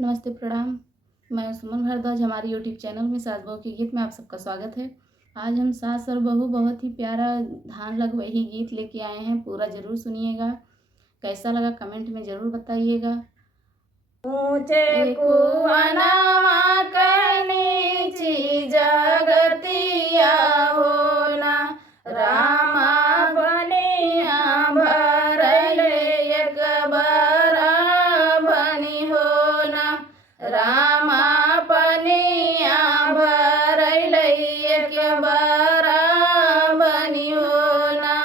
नमस्ते, प्रणाम। मैं सुमन भारद्वाज, हमारे यूट्यूब चैनल में सास बहू के गीत में आप सबका स्वागत है। आज हम सास और बहू बहुत ही प्यारा धान लगवही गीत लेके आए हैं, पूरा ज़रूर सुनिएगा। कैसा लगा कमेंट में ज़रूर बताइएगा। ऊंचे कुआनवा कनीची जगतिया होना रामा बनिया भरल एक बरा बनी होना रामा बनिया भरल एक बरा बनी होना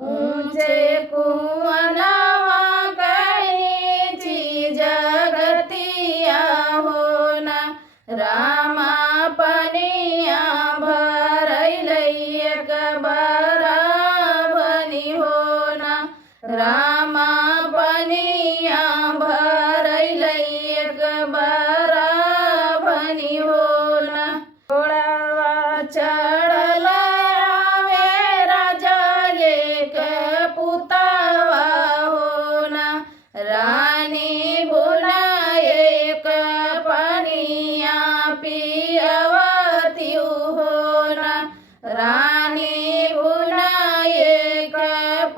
ऊंचे कुआनवा कनीची जगतिया होना रामा पनिया भरल एक बरा बनी होना रामा पनिया भरल एक बरा बनी होना घोड़वा चढ़ल आवे राजा एक पुतवा होना रानी बुला एक पनिया पियवती होना रानी बुला एक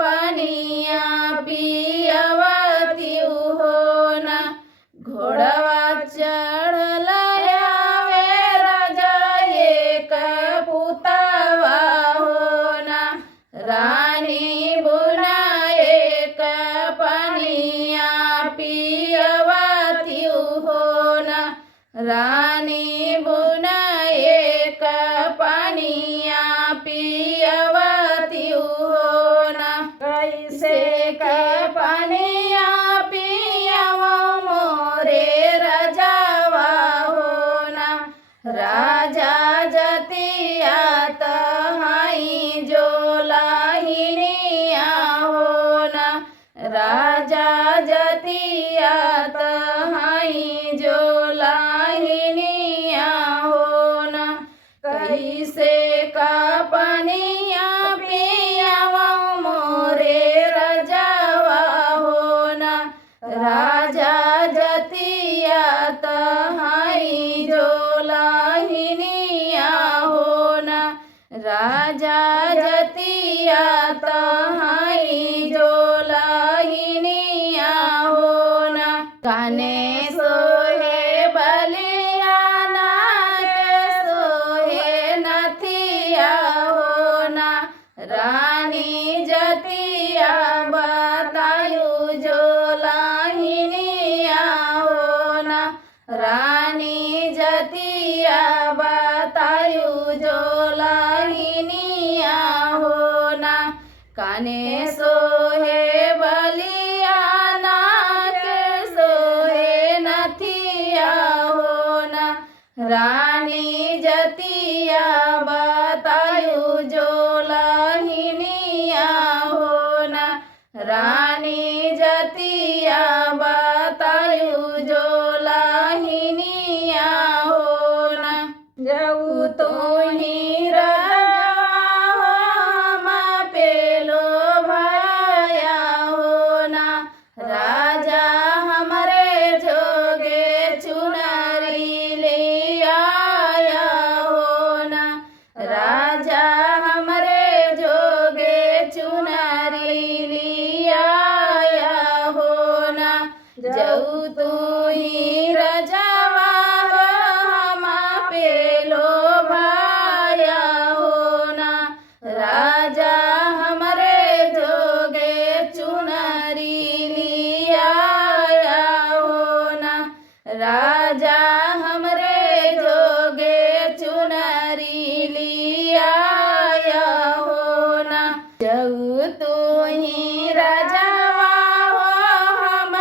पनिया पियवती होना घोड़वा चढ़ल आवे राजा एक पुतवा होना रानी बुला एक पनिया पियवती होना रानी बुला एक पनिया पियवती होना कैसे का पनिया पियवा मोरे रजावा होना राजा जतिया तहाई जो लाहिनिया होना राजा जतिया तहाई जो लाहिनिया होना कैसे का पनिया पियवा मोरे रजावा होना राजा जतिया तहाई जो लाहिनिया होना राजा जतिया तहाई जो लाहिनिया होना काने सोहे बलियाना के सोहे नथिया होना रानी जतिया बतायु जो लाहिनिया होना रानी जतिया बतायु जो लाहिनिया होना काने सोहे बलियाना के सोहे नथिया होना रानी जतिया बतायु जो लाहिनिया होना रानी जतिया बतायु जो लाहिनिया होना जाऊ तो ही रामा पेलो भाया होना राजा हमरे जोगे चुनरी ले आया होना राजा हमरे जोगे चुनरी ले आया होना जाऊ तू ही रजावा हमा पेलो भाया होना राजा हमरे जोगे चुनरी ले आया होना राजा हमरे जोगे चुनरी ले आया होना जाऊ तू ही राजावा हो हम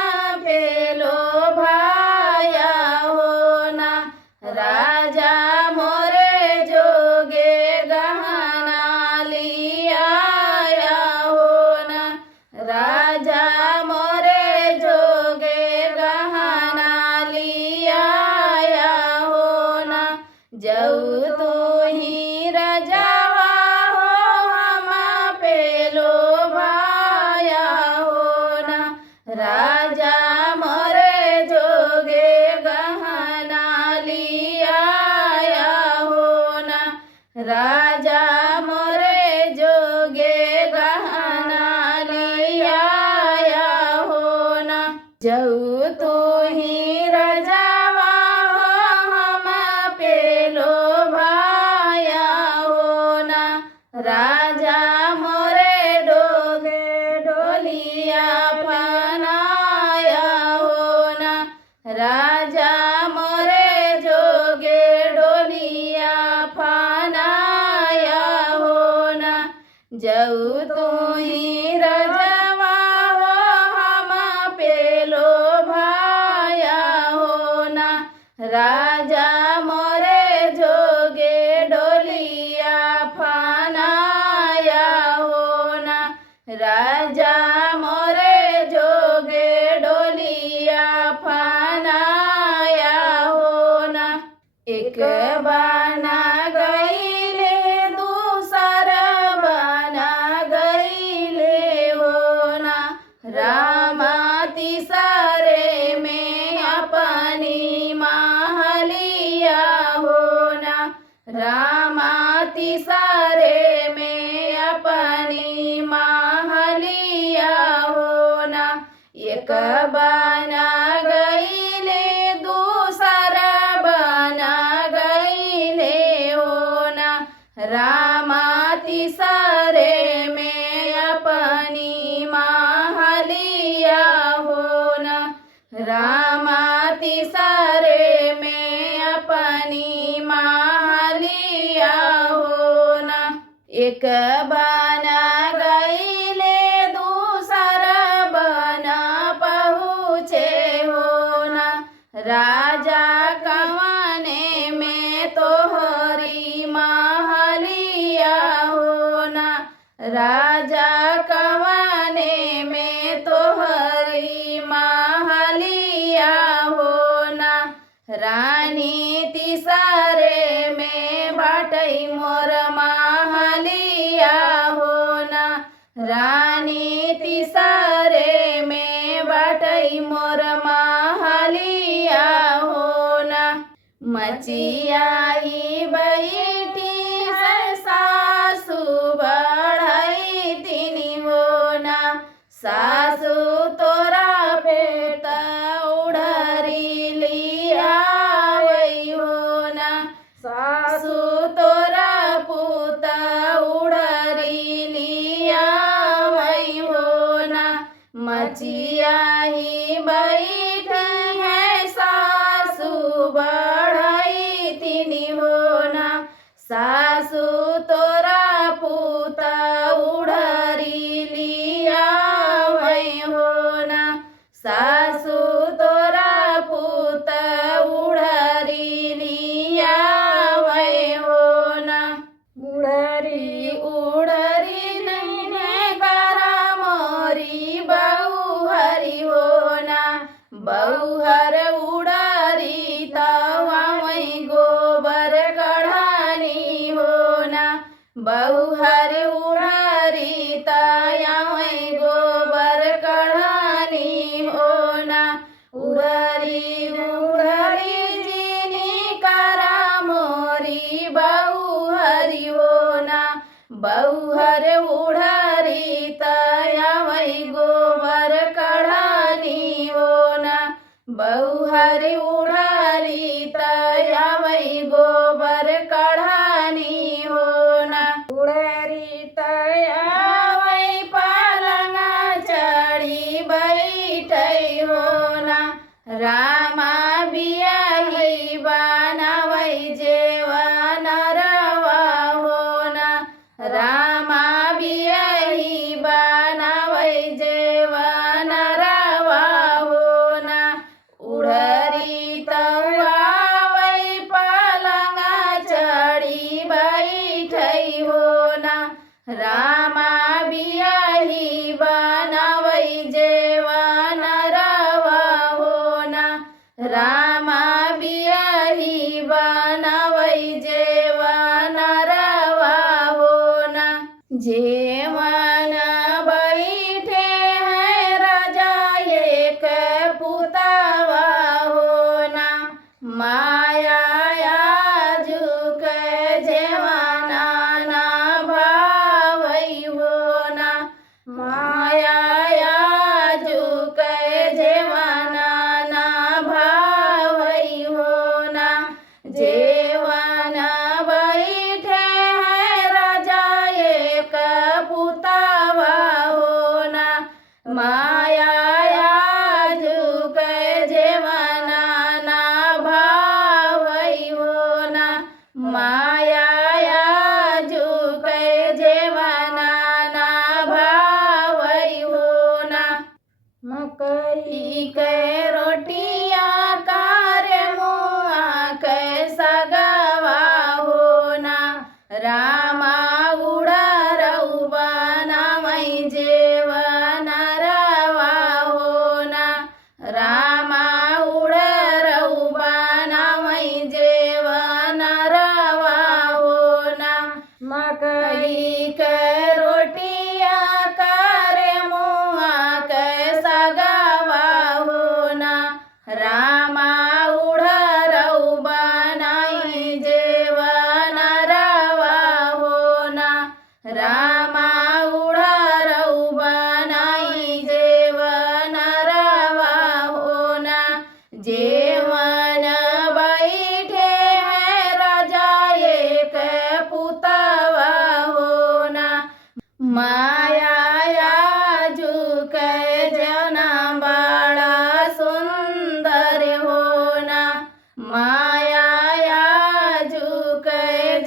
पेलो भाया होना राजा मोरे जोगे गहना लिया होना राजा मोरे जोगे गहना लिया होना जाऊ तू ही रजावा हो हम पेलो भाया होना राजा मोरे जोगे गा राजा मोरे जोगे गहना लिया हो ना। जऊ तू ही रजावा हो हम पे लोभाया हो ना। राजा मोरे डोगे डोलिया फनाया हो ना। राजा मोरे जोगे डोलिया फनाया हो ना। जऊ तू ही रजवा हो हम पे लोभाया हो ना। राजा मोरे जोगे डोलिया फनाया हो ना। राजा मोरे जोगे डोलिया फनाया हो ना। एक बना गईले दूसर बना गईले हो ना। रामा तीसरे में अपनी महलिया हो ना। रामा तीसरे में अपनी महलिया हो ना। एक बना गईले दूसर बना गईले हो ना। रामा तीसरे में अपनी महलिया हो ना। रामा तीसरे में अपनी महलिया हो ना। एक बना गईले दूसर बना पहुँचे हो ना। राजा कवाने में तोहरी महलिया हो ना। राजा कवाने में तोहरी महलिया हो ना। रानी तीसरे में बाटई मोर महलिया हो ना। रानी तीसरे में बाटई मोर महलिया हो ना। मचियाई बैठी है सासु बढ़ई तिनी हो ना। सासु तोरा पेट उड़री लिया हो ना। सासु तोरा पुत उड़री लिया हो ना। मचियाई बैठी है सासु बढ़ई तिनी हो ना। सासु तोरा पुत उड़री लिया हो ना। सासु तोरा पुत उड़री लिया हो ना। उड़री उड़री नहीं करा मोरी बहू हरी हो ना। बहुहर उड़री तवाई गोबर कढ़ानी हो ना। बहुहर उड़री तयाई गोबर कढ़ानी हो ना। उड़री उड़री जीनी करा मोरी बहु हरी हो ना। बहुहर उड़री तयाई गोबर कढ़ानी हो ना। बहुहर उड़री तयाई गोबर कढ़ानी हो ना। उड़री तयाई पलंगा चढ़ी बैठई हो ना। रामा बियाही बनावई जेवन रवा हो ना। रामा बियाही बनावई जेवन रवा हो ना। उड़री तवावई पलंगा चढ़ी बैठई हो ना। रामा बियाही बनावई जेवन रवा हो ना। रामा बियाही बनावई जेवन रवा हो ना। जेवन बैठे हैं राजा एक पुतवा हो ना। माया आजुक जेवन के रोटिया करे मुआ के सगावा होना रामा उड़रऊ बनाई जेवन रवा होना रामा उड़रऊ बनाई जेवन रवा होना जेवन बैठे हैं राजा एक पुतवा होना माया याजुक जना बड़ा सुंदर होना माया याजुक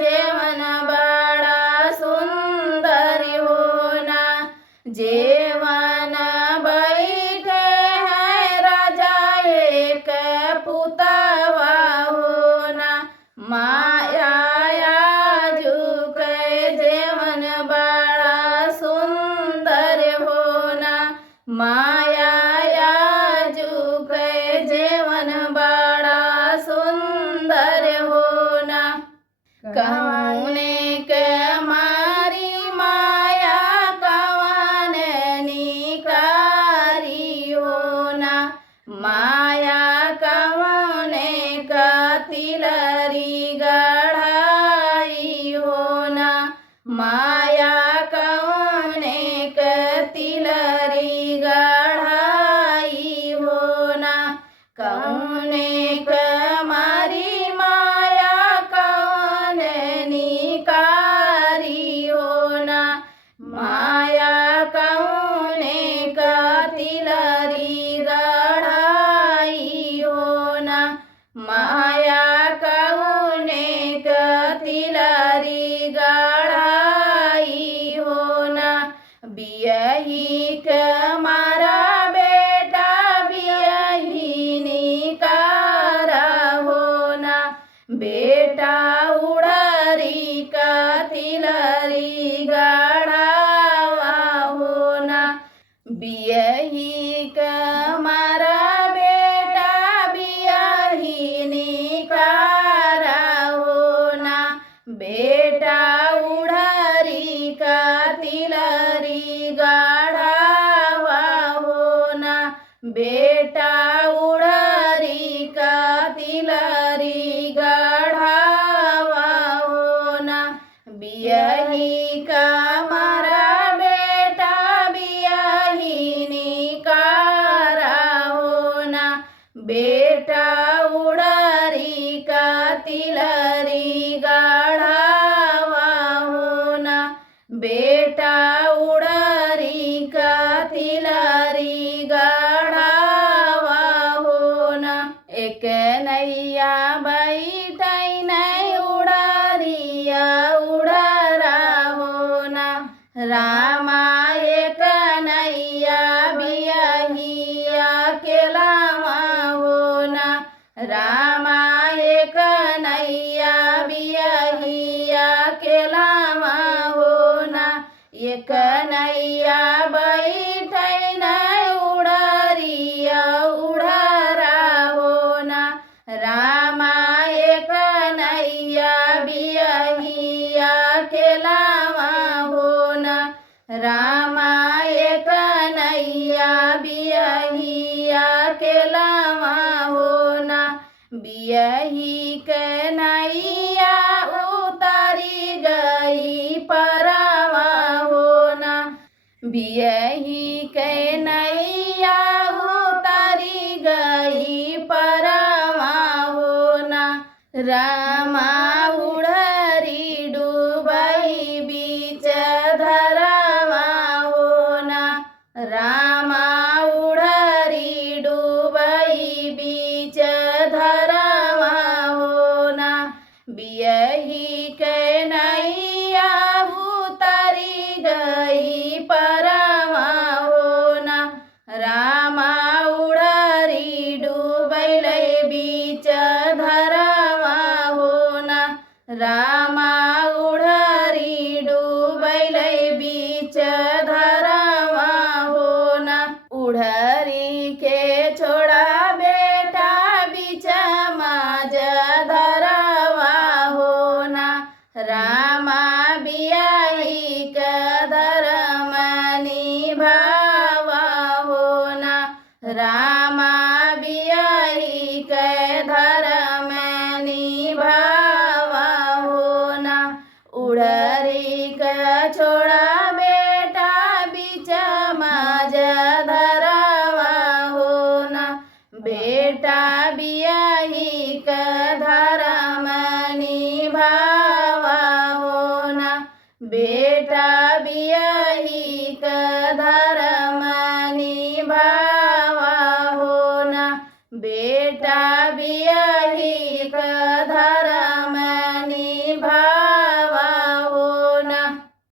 जेवन बड़ा सुंदर होना जेवन बैठे हैं राजा एक पुतवा होना माया याजुक जेवन बड़ा सुंदर होना माया याजुक जेवन बड़ा सुंदर होना कौने के मारी माया कवन निकारी होना माया कौने का तिलरी गढ़ाई होना माया कौने का तिलरी गढ़ाई होना कौने का मारी माया कौन निकारी होना माया कौने का तिलरी गढ़ाई होना माया कौने का तिलरी गढ़ाई होना बियही के मारा बेटा बियही निकारा होना बेटा उड़री का तिलरी गढ़ावा होना बियही का मारा बेटा बियही निकारा होना बेटा उड़री का तिलरी गढ़ावा होना बेटा उड़री का तिलरी गढ़ावा होना बियही का मारा बेटा बियही निकारा होना बेटा उड़री का तिलरी गढ़ावा होना बेटा उड़री का तिलरी गढ़ावा होना एक नैया बैठै नहीं उड़रिया उड़रा होना रामा एक नैया बियहिया केलावा होना रामा एक नैया बियहिया केलावा होना एक नैया बैठै नहीं उड़रिया उड़रा होना रामा एक नैया बियहिया केलावा होना रामा एक नैया बियहिया केलावा होना बियही के नैया उतारी गई परवा होना बियही के नैया उतारी गई परवा होना रामा उड़री डूबई बीच धरवा होना रामा उड़री डूबई बीच धरवा होना बियही के नैया उतारी गई परवा होना रामा उड़री डूबैले बीच धरवा होना रामा उड़री डूबैले बीच धरवा होना उड़री के छोड़ा बेटा बीच माज धरवा होना रामा बियाही रामा बियाही के धर्म निभावा हो ना उड़री के छोड़ा बेटा बीच माज धरवा हो ना बेटा